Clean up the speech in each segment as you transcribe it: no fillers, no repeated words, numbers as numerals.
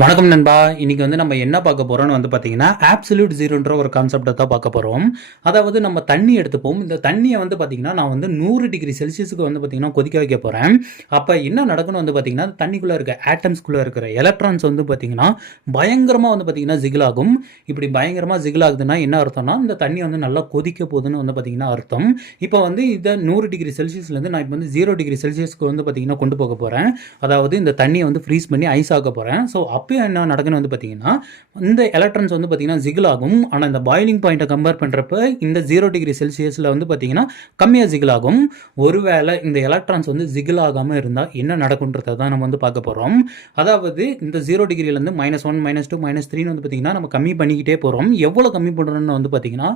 வணக்கம் நண்பா. இன்னைக்கு நம்ம என்ன பார்க்க போறோம்னு பார்த்தீங்கன்னா, ஆப்சல்யூட் ஜீரோன்ற ஒரு கான்செப்ட்டை தான் பார்க்க போறோம். அதாவது நம்ம தண்ணி எடுத்துப்போம். இந்த தண்ணிய பார்த்தீங்கன்னா, நான் 100 டிகிரி செல்சியஸ்க்கு பார்த்தீங்கன்னா கொதிக்க வைக்க போறேன். அப்ப என்ன நடக்கும்னு பார்த்தீங்கன்னா, தண்ணிக்குள்ள இருக்க ஆட்டம்ஸ்குள்ள இருக்கிற எலக்ட்ரான்ஸ் பார்த்தீங்கன்னா, பயங்கரமா பார்த்தீங்கன்னா ஜிகிள் ஆகும். இப்படி பயங்கரமா ஜிகிள் ஆகுதுன்னா என்ன அர்த்தம்னா, இந்த தண்ணி நல்லா கொதிக்க போகுதுன்னு பார்த்தீங்கன்னா அர்த்தம். இப்போ இத 100 டிகிரி செல்சியஸ்லேருந்து நான் இப்போ 0 டிகிரி செல்சியஸ்க்கு பார்த்தீங்கன்னா கொண்டு போக போறேன். அதாவது இந்த தண்ணியை ஃப்ரீஸ் பண்ணி ஐஸ் ஆக்க போறேன். ஸோ அப்பயும் என்ன நடக்குன்னு பார்த்தீங்கன்னா, இந்த எலக்ட்ரான்ஸ் பார்த்தீங்கன்னா ஜிகிள் ஆகும். ஆனால் இந்த பாயிலிங் பாயிண்ட்டை கம்பேர் பண்ணுறப்ப இந்த 0 டிகிரி செல்சியஸில் பார்த்தீங்கன்னா கம்மியாக ஜிகிள் ஆகும். ஒருவேளை இந்த எலக்ட்ரான்ஸ் ஜிகிள் ஆகாமல் இருந்தால் என்ன நடக்குன்றதை தான் நம்ம பார்க்க போகிறோம். அதாவது இந்த 0 டிகிரிலேருந்து -1 -2 -3 பார்த்தீங்கன்னா நம்ம கம்மி பண்ணிக்கிட்டே போகிறோம். எவ்வளோ கம்மி பண்ணுறோம்னு பார்த்தீங்கன்னா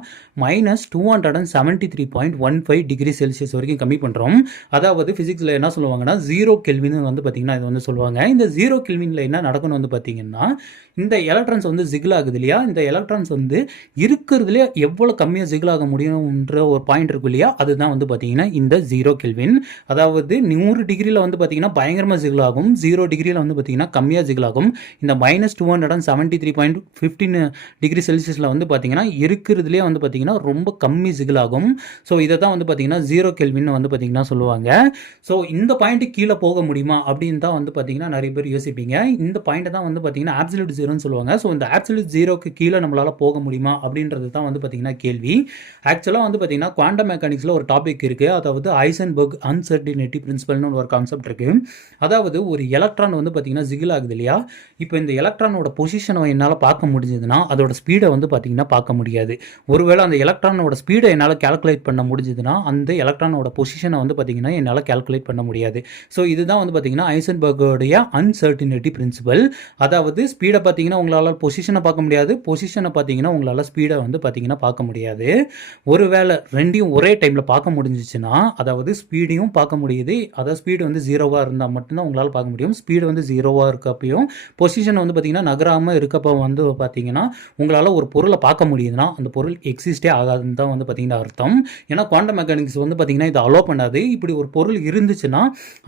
-273.15 டிகிரி செல்சியஸ் வரைக்கும் கம்மி பண்ணுறோம். அதாவது ஃபிசிக்ஸில் என்ன சொல்லுவாங்கன்னா 0 கெல்வின் பார்த்தீங்கன்னா இது சொல்லுவாங்க. இந்த 0 கெல்வினில் என்ன நடக்கணும் பார்த்தீங்கன்னா, இந்த எலக்ட்ரான்ஸ் ஜிகிள் ஆகுது இல்லையா, இந்த எலக்ட்ரான்ஸ் இருக்கிறதுலே எவ்வளோ கம்மியாக ஜிகிள் ஆக முடியும்ன்ற ஒரு பாயிண்ட் இருக்கு இல்லையா, அதுதான் பார்த்தீங்கன்னா இந்த 0 கெல்வின். அதாவது 100 டிகிரியில் பார்த்தீங்கன்னா பயங்கரமாக ஜிகிள் ஆகும், 0 டிகிரியில் பார்த்தீங்கன்னா கம்மியாக ஜிகிள் ஆகும். இந்த -273.15 டிகிரி செல்சியஸில் பார்த்தீங்கன்னா இருக்கிறதுலே பார்த்தீங்கன்னா ரொம்ப கம்மி ஜிகிள் ஆகும். ஸோ இதை தான் பார்த்தீங்கன்னா 0 கெல்வின் பார்த்தீங்கன்னா சொல்லுவாங்க. ஸோ இந்த பாயிண்ட் கீழே போக முடியுமா அப்படின்னு தான் பார்த்தீங்கன்னா நிறைய பேர் யோசிப்பீங்க. இந்த பாயிண்ட் தான் பார்த்தீங்கன்னா ஆப்சல்யூட் ஜீரோன்னு சொல்லுவாங்க. ஸோ இந்த ஆப்சல்யூட் ஜீரோக்கு கீழே நம்மளால போக முடியுமா அப்படின்றது தான் பார்த்தீங்கன்னா கேள்வி. ஆக்சுவலாக பார்த்தீங்கன்னா குவாண்டம் மெக்கானிக்ஸில் ஒரு டாபிக் இருக்கு. அதாவது ஹைசன்பர்க் அன்சர்டினிட்டி பிரின்சிபல்னு ஒரு கான்செப்ட் இருக்கு. அதாவது ஒரு எலக்ட்ரான் பார்த்தீங்கன்னா ஜிகிள் ஆகுது இல்லையா, இப்போ இந்த எலக்ட்ரானோட பொசிஷனை என்னால் பார்க்க முடிஞ்சதுன்னா அதோட ஸ்பீடை பார்த்தீங்கன்னா பார்க்க முடியாது. ஒருவேளை அந்த எலக்ட்ரானோட ஸ்பீடை என்னால் கால்குலேட் பண்ண முடிஞ்சதுன்னா அந்த எலக்ட்ரானோட பொசிஷனை பார்த்தீங்கன்னா என்னால் கால்குலேட் பண்ண முடியாது. ஸோ இதுதான் பார்த்தீங்கன்னா ஹைசன்பர்கோடைய அன்சர்டினிட்டி பிரின்சிபல். அதாவது ஸ்பீடை பார்த்தீங்கன்னா உங்களால் பொசிஷனை பார்க்க முடியாது, பொசிஷனை பார்த்தீங்கன்னா உங்களால் ஸ்பீடை பார்த்தீங்கன்னா பார்க்க முடியாது. ஒருவேளை ரெண்டையும் ஒரே டைமில் பார்க்க முடிஞ்சிச்சுன்னா, அதாவது ஸ்பீடையும் பார்க்க முடியுது, அதாவது ஸ்பீடு ஜீரோவாக இருந்தால் மட்டும்தான் உங்களால் பார்க்க முடியும். ஸ்பீடு ஜீரோவாக இருக்கப்பையும் பொசிஷன் பார்த்தீங்கன்னா நகராமல் இருக்கப்போ பார்த்தீங்கன்னா உங்களால் ஒரு பொருளை பார்க்க முடியுதுன்னா அந்த பொருள் எக்ஸிஸ்டே ஆகாதுன்னு தான் பார்த்தீங்கன்னா அர்த்தம். ஏன்னா குவாண்டம் மெக்கானிக்ஸ் பார்த்தீங்கன்னா இதை அலோ பண்ணாது. இப்படி ஒரு பொருள் இருந்துச்சுன்னா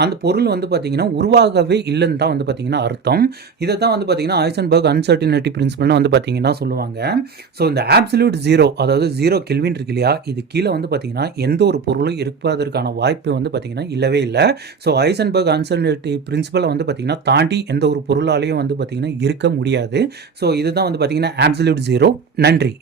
அந்த பொருள் பார்த்தீங்கன்னா உருவாகவே இல்லைன்னு தான் பார்த்தீங்கன்னா அர்த்தம். இதை தான் பார்த்தீங்கன்னா ஹைசன்பர்க் அன்சர்டினிட்டி பிரின்சிபல்னு பார்த்தீங்கன்னா சொல்லுவாங்க. ஸோ இந்த ஆப்சல்யூட் ஜீரோ, அதாவது 0 கெல்வின் இருக்கு இல்லையா, இது கீழே பார்த்தீங்கன்னா எந்த ஒரு பொருளும் இருப்பதற்கான வாய்ப்பு பார்த்தீங்கன்னா இல்லவே இல்லை. ஸோ ஹைசன்பர்க் அன்சர்டினிட்டி பிரின்சிபலை பார்த்தீங்கன்னா தாண்டி எந்த ஒரு பொருளாலையும் பார்த்தீங்கன்னா இருக்க முடியாது. ஸோ இதுதான் பார்த்தீங்கன்னா ஆப்சல்யூட் ஜீரோ. நன்றி.